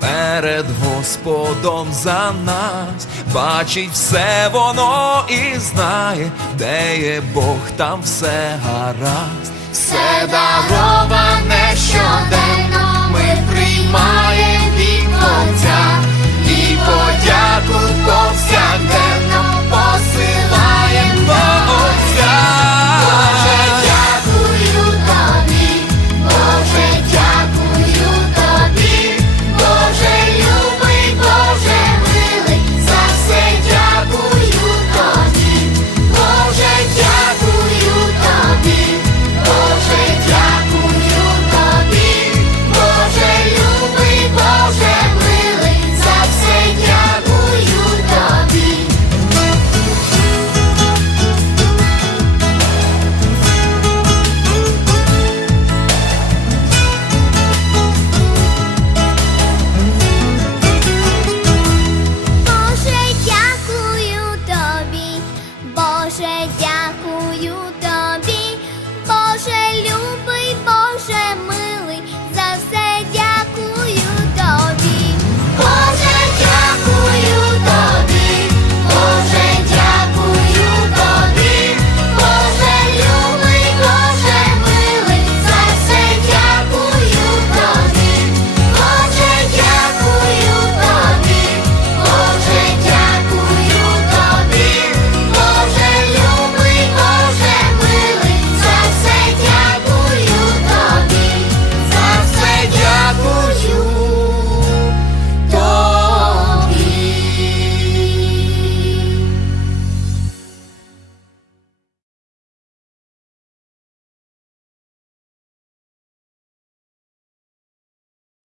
Перед Господом за нас бачить все воно і знає, де є Бог там все гаразд, все, все дарова не щоденно.